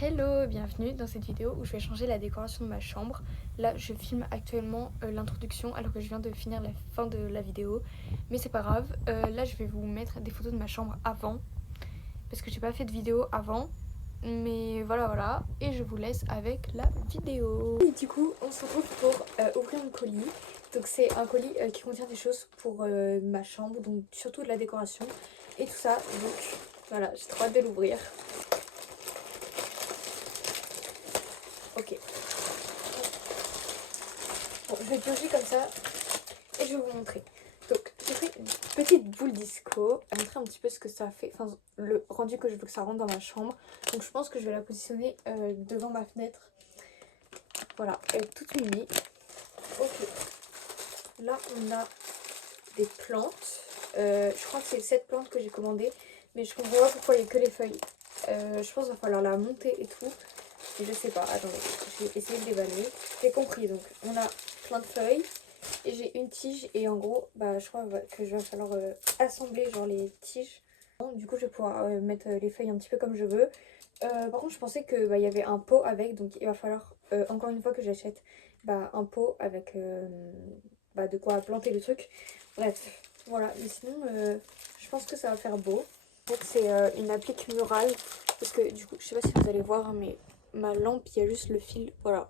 Hello, bienvenue dans cette vidéo où je vais changer la décoration de ma chambre. Là, je filme actuellement l'introduction alors que je viens de finir la fin de la vidéo. Mais c'est pas grave, là je vais vous mettre des photos de ma chambre avant. Parce que j'ai pas fait de vidéo avant. Mais voilà. Et je vous laisse avec la vidéo. Et du coup, on se retrouve pour ouvrir mon colis. Donc c'est un colis qui contient des choses pour ma chambre, donc surtout de la décoration et tout ça. Donc voilà, j'ai trop hâte de l'ouvrir. Ok. Bon, je vais piocher comme ça et je vais vous montrer. Donc, j'ai pris une petite boule disco à montrer un petit peu ce que ça fait, enfin le rendu que je veux que ça rentre dans ma chambre. Donc, je pense que je vais la positionner devant ma fenêtre. Voilà, elle est toute mimi. Ok. Là, on a des plantes. Je crois que c'est cette plante que j'ai commandée, mais je comprends pas pourquoi il n'y a que les feuilles. Je pense qu'il va falloir la monter et tout. Et je sais pas, attendez, je vais essayer de déballer. J'ai compris, donc on a plein de feuilles et j'ai une tige et en gros, bah, je crois que je vais falloir assembler genre les tiges. Bon, du coup, je vais pouvoir mettre les feuilles un petit peu comme je veux. Par contre, je pensais que bah, y avait un pot avec, donc il va falloir encore une fois que j'achète bah, un pot avec bah, de quoi planter le truc. Bref, voilà, mais sinon, je pense que ça va faire beau. En fait, c'est une applique murale parce que du coup, je sais pas si vous allez voir, mais ma lampe, il y a juste le fil, voilà.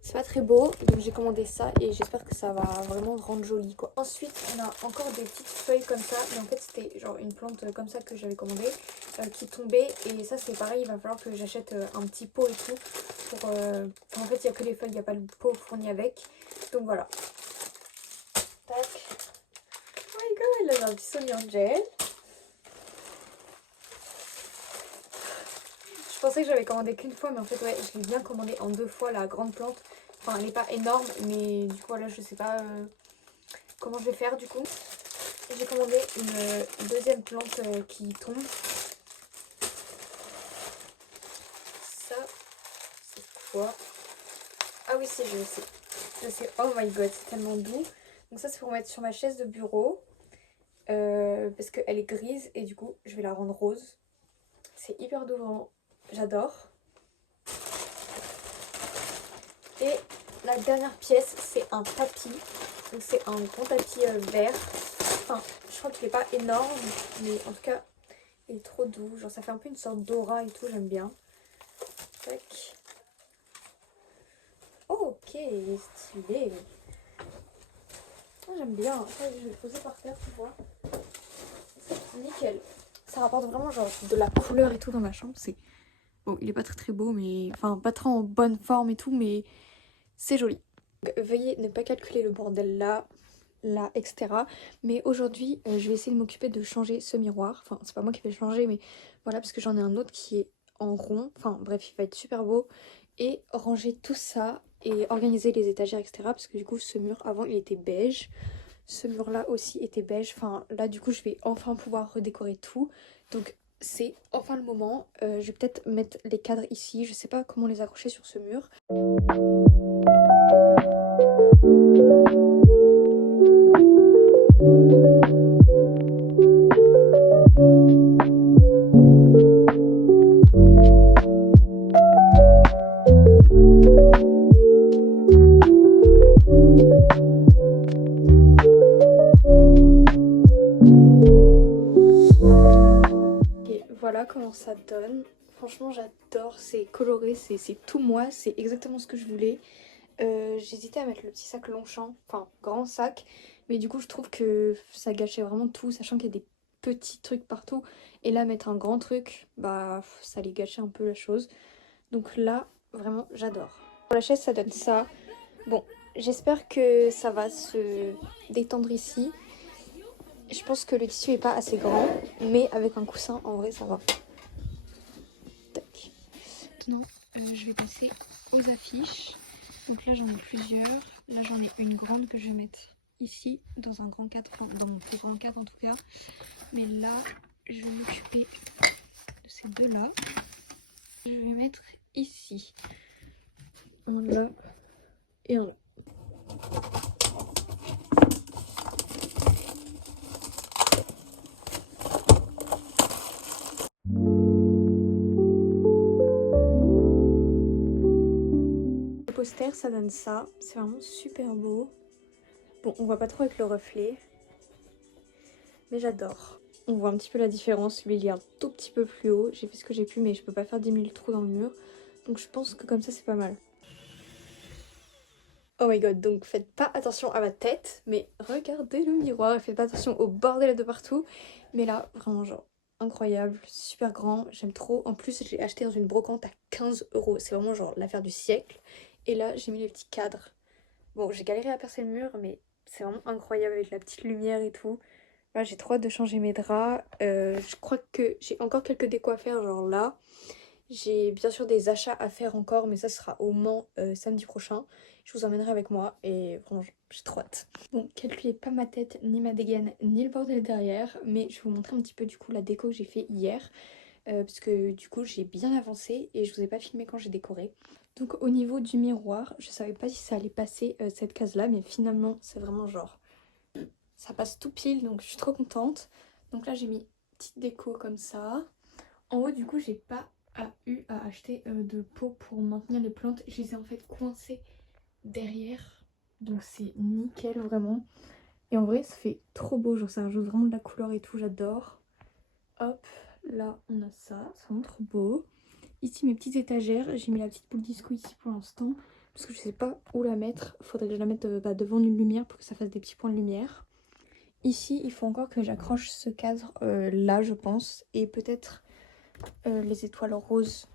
C'est pas très beau, donc j'ai commandé ça et j'espère que ça va vraiment rendre joli quoi. Ensuite, on a encore des petites feuilles comme ça, mais en fait c'était genre une plante comme ça que j'avais commandé qui tombait et ça c'est pareil, il va falloir que j'achète un petit pot et tout pour... En fait, il n'y a que les feuilles, il n'y a pas le pot fourni avec, donc voilà. Tac. Oh my god, là j'ai un petit Sony Angel. Je pensais que j'avais commandé qu'une fois, mais en fait, ouais, je l'ai bien commandé en 2 fois, la grande plante. Enfin, elle n'est pas énorme, mais du coup, voilà, je sais pas comment je vais faire du coup. J'ai commandé une deuxième plante qui tombe. Ça, c'est quoi? Ah oui, si, je sais. Je sais. Oh my god, c'est tellement doux. Donc ça, c'est pour mettre sur ma chaise de bureau. Parce qu'elle est grise et du coup, je vais la rendre rose. C'est hyper doux, vraiment. J'adore. Et la dernière pièce, c'est un tapis. Donc c'est un grand tapis vert. Enfin, je crois qu'il n'est pas énorme, mais en tout cas, il est trop doux. Genre ça fait un peu une sorte d'aura et tout, j'aime bien. Tac. Oh, ok, stylé. Ah, j'aime bien. Ça, je vais le poser par terre, tu vois. Nickel. Ça rapporte vraiment genre de la couleur et tout dans ma chambre. C'est bon, il est pas très beau, mais enfin pas très en bonne forme et tout, mais c'est joli. Donc, veuillez ne pas calculer le bordel là, etc. Mais aujourd'hui, je vais essayer de m'occuper de changer ce miroir. Enfin, c'est pas moi qui vais le changer, mais voilà, parce que j'en ai un autre qui est en rond. Enfin, bref, il va être super beau. Et ranger tout ça et organiser les étagères, etc. Parce que du coup, ce mur, avant, il était beige. Ce mur-là aussi était beige. Enfin, là, du coup, je vais enfin pouvoir redécorer tout. Donc, c'est enfin le moment. Je vais peut-être mettre les cadres ici. Je sais pas comment les accrocher sur ce mur. Et voilà comment ça donne. Franchement, j'adore. C'est coloré, c'est tout moi. C'est exactement ce que je voulais. J'hésitais à mettre le petit sac Longchamp, enfin grand sac. Mais du coup, je trouve que ça gâchait vraiment tout, sachant qu'il y a des petits trucs partout. Et là, mettre un grand truc, bah ça allait gâcher un peu la chose. Donc là, vraiment, j'adore. Pour la chaise, ça donne ça. Bon, j'espère que ça va se détendre ici. Je pense que le tissu est pas assez grand, mais avec un coussin, en vrai, ça va. Tac. Maintenant, je vais passer aux affiches. Donc là, j'en ai plusieurs. Là, j'en ai une grande que je vais mettre ici, dans un grand cadre, enfin, dans mon plus grand cadre en tout cas. Mais là, je vais m'occuper de ces deux-là. Je vais mettre ici. Un là et un là. poster, ça donne ça. C'est vraiment super beau. Bon, on voit pas trop avec le reflet. Mais j'adore. On voit un petit peu la différence. Lui, il est un tout petit peu plus haut. J'ai fait ce que j'ai pu, mais je peux pas faire 10 000 trous dans le mur. Donc je pense que comme ça, c'est pas mal. Oh my god, donc faites pas attention à ma tête, mais regardez le miroir et faites pas attention au bordel de partout. Mais là, vraiment genre incroyable, super grand, j'aime trop. En plus, je l'ai acheté dans une brocante à 15 €. C'est vraiment genre l'affaire du siècle. Et là, j'ai mis les petits cadres. Bon, j'ai galéré à percer le mur, mais c'est vraiment incroyable avec la petite lumière et tout. Là, j'ai trop hâte de changer mes draps. Je crois que j'ai encore quelques décos à faire, genre là. J'ai bien sûr des achats à faire encore, mais ça sera au Mans samedi prochain. Je vous emmènerai avec moi et vraiment j'ai trop hâte. Bon, calculez pas ma tête, ni ma dégaine, ni le bordel derrière, mais je vais vous montrer un petit peu du coup la déco que j'ai fait hier. Parce que du coup j'ai bien avancé et je vous ai pas filmé quand j'ai décoré. Donc au niveau du miroir, je savais pas si ça allait passer cette case là, mais finalement c'est vraiment genre ça passe tout pile, donc je suis trop contente. Donc là j'ai mis petite déco comme ça. En haut du coup j'ai pas eu à acheter de pot pour maintenir les plantes. Je les ai en fait coincées derrière, donc c'est nickel vraiment. Et en vrai ça fait trop beau, genre ça rajoute vraiment de la couleur et tout, j'adore. Hop, là on a ça, c'est vraiment trop beau. Ici mes petites étagères, j'ai mis la petite boule disco ici pour l'instant parce que je sais pas où la mettre. Faudrait que je la mette devant une lumière pour que ça fasse des petits points de lumière. Ici il faut encore que j'accroche ce cadre là je pense, et peut-être les étoiles roses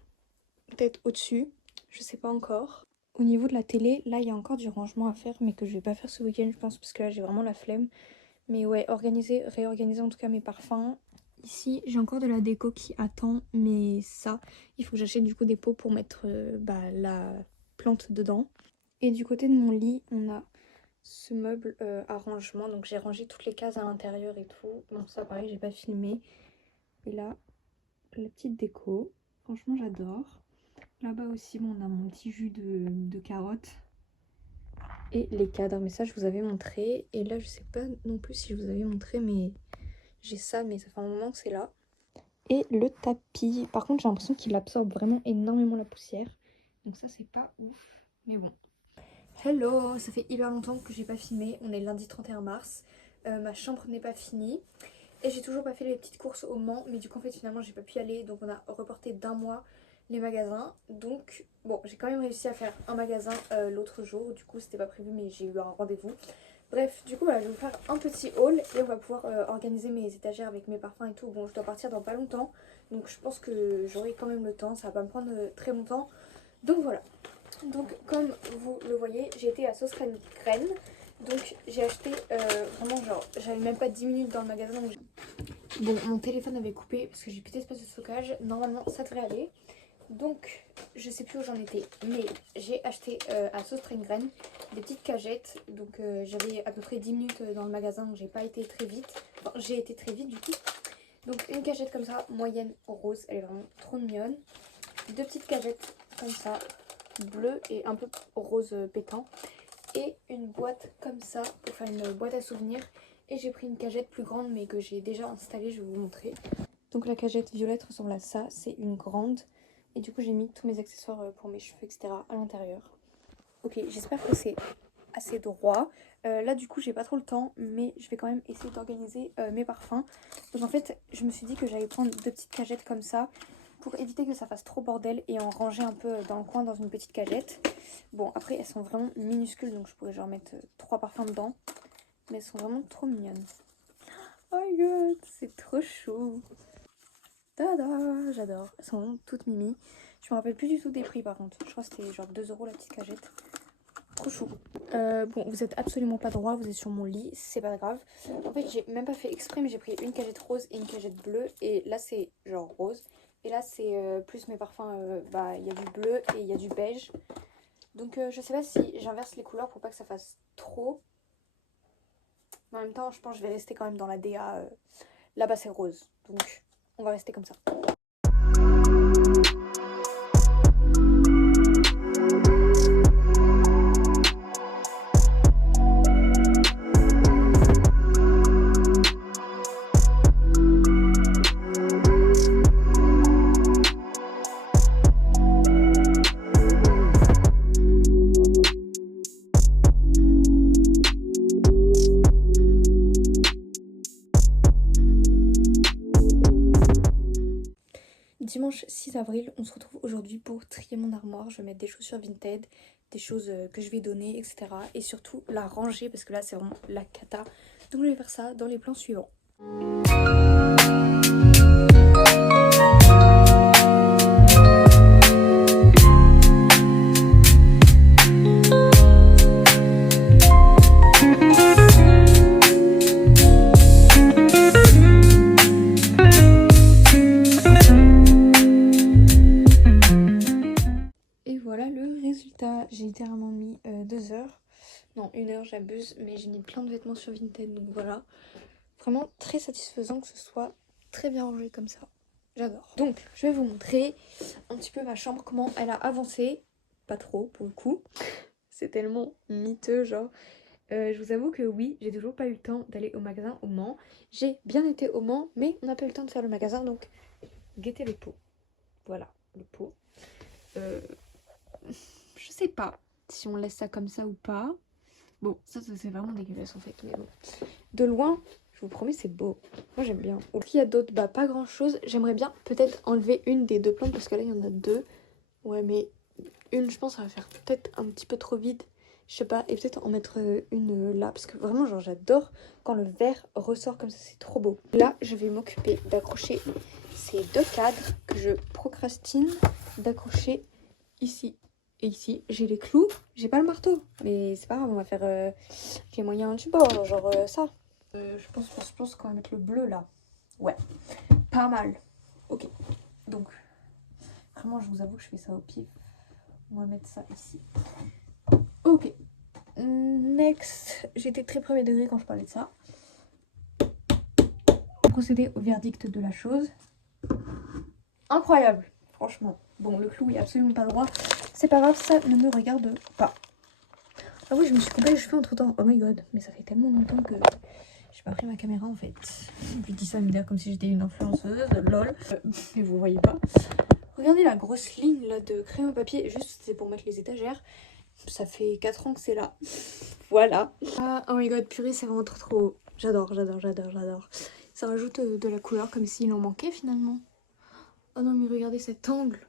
peut-être au-dessus, je sais pas encore. Au niveau de la télé, là il y a encore du rangement à faire, mais que je vais pas faire ce week-end je pense, parce que là j'ai vraiment la flemme. Mais ouais, réorganiser en tout cas mes parfums. Ici j'ai encore de la déco qui attend, mais ça, il faut que j'achète du coup des pots pour mettre la plante dedans. Et du côté de mon lit, on a ce meuble à rangement, donc j'ai rangé toutes les cases à l'intérieur et tout. Bon ça pareil, j'ai pas filmé. Et là, la petite déco, franchement j'adore. Là-bas aussi, bon, on a mon petit jus de carotte. Et les cadres, mais ça je vous avais montré. Et là je sais pas non plus si je vous avais montré, mais j'ai ça, mais ça fait un moment que c'est là. Et le tapis, par contre j'ai l'impression qu'il absorbe vraiment énormément la poussière. Donc ça c'est pas ouf, mais bon. Hello, ça fait hyper longtemps que j'ai pas filmé, on est le lundi 31 mars. Ma chambre n'est pas finie. Et j'ai toujours pas fait les petites courses au Mans, mais du coup en fait finalement j'ai pas pu y aller. Donc on a reporté d'un mois les magasins. Donc bon, j'ai quand même réussi à faire un magasin l'autre jour. Du coup c'était pas prévu, mais j'ai eu un rendez-vous. Bref, du coup voilà, je vais vous faire un petit haul et on va pouvoir organiser mes étagères avec mes parfums et tout. Bon, je dois partir dans pas longtemps, donc je pense que j'aurai quand même le temps, ça va pas me prendre très longtemps. Donc voilà. Donc comme vous le voyez, j'ai été à Sauce Graine. Donc j'ai acheté vraiment genre, j'avais même pas 10 minutes dans le magasin. Donc bon, mon téléphone avait coupé parce que j'ai plus d'espace de stockage. Normalement ça devrait aller. Donc je sais plus où j'en étais, mais j'ai acheté à Sauce Graine des petites cagettes. Donc j'avais à peu près 10 minutes dans le magasin, donc j'ai pas été très vite. Enfin j'ai été très vite du coup. Donc une cagette comme ça, moyenne rose, elle est vraiment trop mignonne. Deux petites cagettes comme ça, bleu et un peu rose pétant. Et une boîte comme ça pour faire une boîte à souvenirs. Et j'ai pris une cagette plus grande mais que j'ai déjà installée, je vais vous montrer. Donc la cagette violette ressemble à ça, c'est une grande. Et du coup j'ai mis tous mes accessoires pour mes cheveux etc. à l'intérieur. Ok, j'espère que c'est assez droit. Là du coup j'ai pas trop le temps, mais je vais quand même essayer d'organiser mes parfums. Donc en fait je me suis dit que j'allais prendre deux petites cagettes comme ça, pour éviter que ça fasse trop bordel, et en ranger un peu dans le coin dans une petite cagette. Bon après elles sont vraiment minuscules, donc je pourrais genre mettre 3 parfums dedans. Mais elles sont vraiment trop mignonnes. Oh my god, c'est trop chou. Tada, j'adore. Elles sont vraiment toutes mimi. Je me rappelle plus du tout des prix par contre. Je crois que c'était genre 2 € la petite cagette. Trop chou. Bon, vous êtes absolument pas droit, vous êtes sur mon lit, c'est pas grave. En fait j'ai même pas fait exprès, mais j'ai pris une cagette rose et une cagette bleue. Et là c'est genre rose. Et là c'est plus mes parfums, il y a du bleu et il y a du beige. Donc je sais pas si j'inverse les couleurs pour pas que ça fasse trop. Mais en même temps je pense que je vais rester quand même dans la DA. Là-bas c'est rose, donc on va rester comme ça. 6 avril, on se retrouve aujourd'hui pour trier mon armoire. Je vais mettre des choses sur Vinted, des choses que je vais donner, etc. Et surtout la ranger parce que là c'est vraiment la cata. Donc je vais faire ça dans les plans suivants. J'ai littéralement mis 2 heures, non 1 heure j'abuse, mais j'ai mis plein de vêtements sur Vinted, donc voilà. Vraiment très satisfaisant que ce soit très bien rangé comme ça, j'adore. Donc je vais vous montrer un petit peu ma chambre, comment elle a avancé, pas trop pour le coup, c'est tellement miteux genre. Je vous avoue que oui, j'ai toujours pas eu le temps d'aller au magasin au Mans. J'ai bien été au Mans, mais on n'a pas eu le temps de faire le magasin, donc guettez les pots. Voilà, le pot. Je sais pas si on laisse ça comme ça ou pas. Bon, ça c'est vraiment dégueulasse en fait, mais bon. De loin, je vous promets, c'est beau. Moi j'aime bien. Qu'il y a d'autres, bah pas grand chose. J'aimerais bien peut-être enlever une des 2 plantes parce que là il y en a 2. Ouais, mais une, je pense, ça va faire peut-être un petit peu trop vide. Je sais pas, et peut-être en mettre une là parce que vraiment, genre, j'adore quand le verre ressort comme ça, c'est trop beau. Là, je vais m'occuper d'accrocher ces 2 cadres que je procrastine d'accrocher ici. Et ici, j'ai les clous, j'ai pas le marteau. Mais c'est pas grave, on va faire les moyens du bord, genre ça. Je pense qu'on va mettre le bleu là. Ouais, pas mal. Ok, donc, vraiment, je vous avoue que je fais ça au pif. On va mettre ça ici. Ok, next. J'étais très premier degré quand je parlais de ça. Procéder au verdict de la chose. Incroyable, franchement. Bon, le clou est absolument pas droit. C'est pas grave, ça ne me regarde pas. Ah oui, je me suis coupé les cheveux entre temps. Oh my god, mais ça fait tellement longtemps que j'ai pas pris ma caméra en fait. Je dis ça, me dire comme si j'étais une influenceuse, lol. Mais vous voyez pas. Regardez la grosse ligne là de crayon papier. Juste, c'est pour mettre les étagères. Ça fait 4 ans que c'est là. Voilà. Ah, oh my god, purée, c'est vraiment trop beau. J'adore. Ça rajoute de la couleur comme s'il en manquait finalement. Oh non, mais regardez cet angle.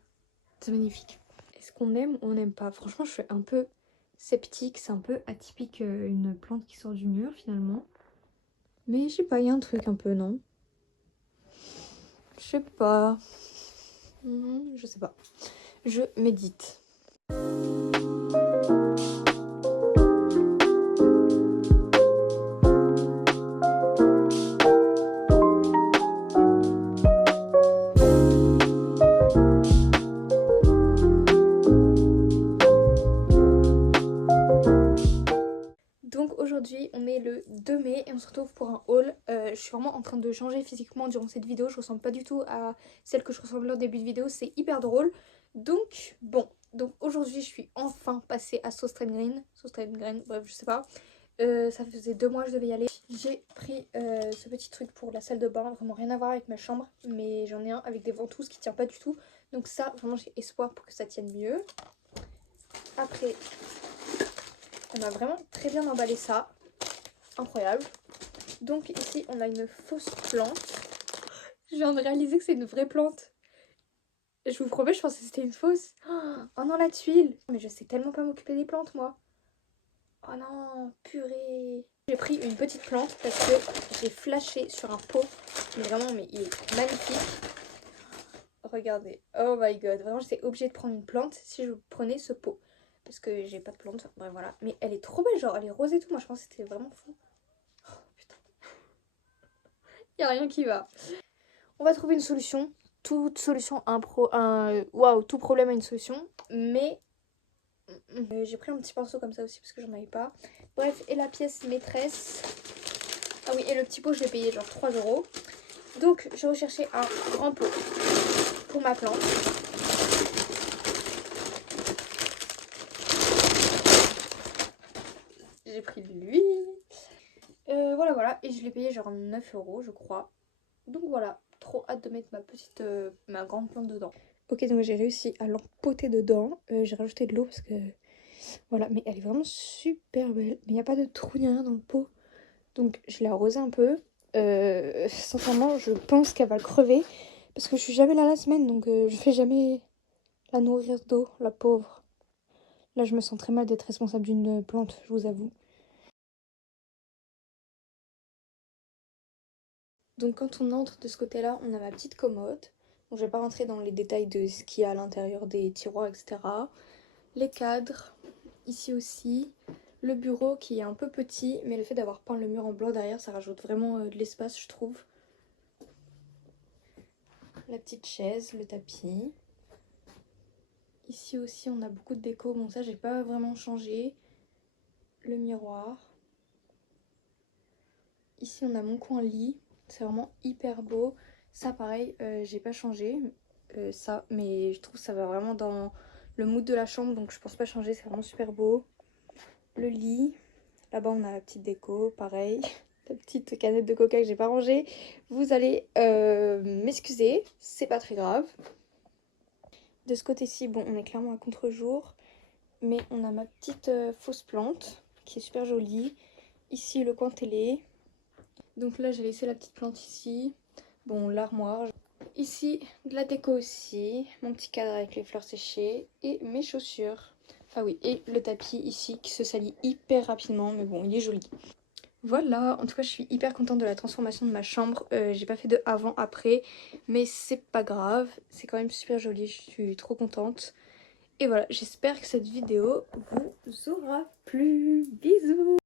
C'est magnifique. Est-ce qu'on aime ou on n'aime pas? Franchement, je suis un peu sceptique. C'est un peu atypique une plante qui sort du mur finalement. Mais je sais pas, il y a un truc un peu, non? Je sais pas. Je sais pas. Je médite. Donc aujourd'hui on est le 2 mai et on se retrouve pour un haul. Je suis vraiment en train de changer physiquement durant cette vidéo. Je ressemble pas du tout à celle que je ressemblais au début de vidéo. C'est hyper drôle. Donc bon, donc aujourd'hui je suis enfin passée à Sauce Green. Bref, je sais pas. Ça faisait 2 mois que je devais y aller. J'ai pris ce petit truc pour la salle de bain. Vraiment rien à voir avec ma chambre. Mais j'en ai un avec des ventouses qui tient pas du tout. Donc ça, vraiment j'ai espoir pour que ça tienne mieux. Après... on a vraiment très bien emballé ça. Incroyable. Donc ici, on a une fausse plante. Je viens de réaliser que c'est une vraie plante. Je vous promets, je pensais que c'était une fausse. Oh non, la tuile. Mais je sais tellement pas m'occuper des plantes, moi. Oh non, purée. J'ai pris une petite plante parce que j'ai flashé sur un pot. Mais vraiment, mais il est magnifique. Regardez. Oh my god. Vraiment, j'étais obligée de prendre une plante si je prenais ce pot. Parce que j'ai pas de plante, bref voilà. Mais elle est trop belle, genre elle est rose et tout. Moi je pensais que c'était vraiment fou. Oh, putain. Y a rien qui va. On va trouver une solution. Toute solution waouh, tout problème a une solution. Mais j'ai pris un petit pinceau comme ça aussi parce que j'en avais pas. Bref, et la pièce maîtresse. Ah oui, et le petit pot je l'ai payé genre 3 €. Donc je recherchais un grand pot pour ma plante. J'ai pris lui. Voilà. Et je l'ai payé genre 9 € je crois. Donc voilà, trop hâte de mettre ma grande plante dedans. Ok, donc j'ai réussi à l'empoter dedans. J'ai rajouté de l'eau parce que... voilà, mais elle est vraiment super belle. Mais il n'y a pas de trou ni rien dans le pot. Donc je l'ai arrosée un peu. Sincèrement, je pense qu'elle va le crever. Parce que je suis jamais là la semaine, donc je fais jamais la nourrir d'eau, la pauvre. Là, je me sens très mal d'être responsable d'une plante, je vous avoue. Donc quand on entre de ce côté-là, on a ma petite commode. Donc je vais pas rentrer dans les détails de ce qu'il y a à l'intérieur des tiroirs, etc. Les cadres, ici aussi. Le bureau qui est un peu petit, mais le fait d'avoir peint le mur en blanc derrière, ça rajoute vraiment de l'espace, je trouve. La petite chaise, le tapis. Ici aussi, on a beaucoup de déco. Bon, ça, j'ai pas vraiment changé. Le miroir. Ici, on a mon coin lit. C'est vraiment hyper beau. Ça, pareil, j'ai pas changé ça, mais je trouve que ça va vraiment dans le mood de la chambre, donc je pense pas changer. C'est vraiment super beau. Le lit. Là-bas, on a la petite déco, pareil. La petite canette de coca que j'ai pas rangée. Vous allez m'excuser, c'est pas très grave. De ce côté-ci, bon, on est clairement à contre-jour, mais on a ma petite fausse plante qui est super jolie. Ici, le coin télé. Donc là, j'ai laissé la petite plante ici. Bon, l'armoire. Ici, de la déco aussi. Mon petit cadre avec les fleurs séchées. Et mes chaussures. Enfin oui, et le tapis ici qui se salit hyper rapidement, mais bon, il est joli. Voilà, en tout cas, je suis hyper contente de la transformation de ma chambre. J'ai pas fait de avant-après, mais c'est pas grave. C'est quand même super joli, je suis trop contente. Et voilà, j'espère que cette vidéo vous aura plu. Bisous!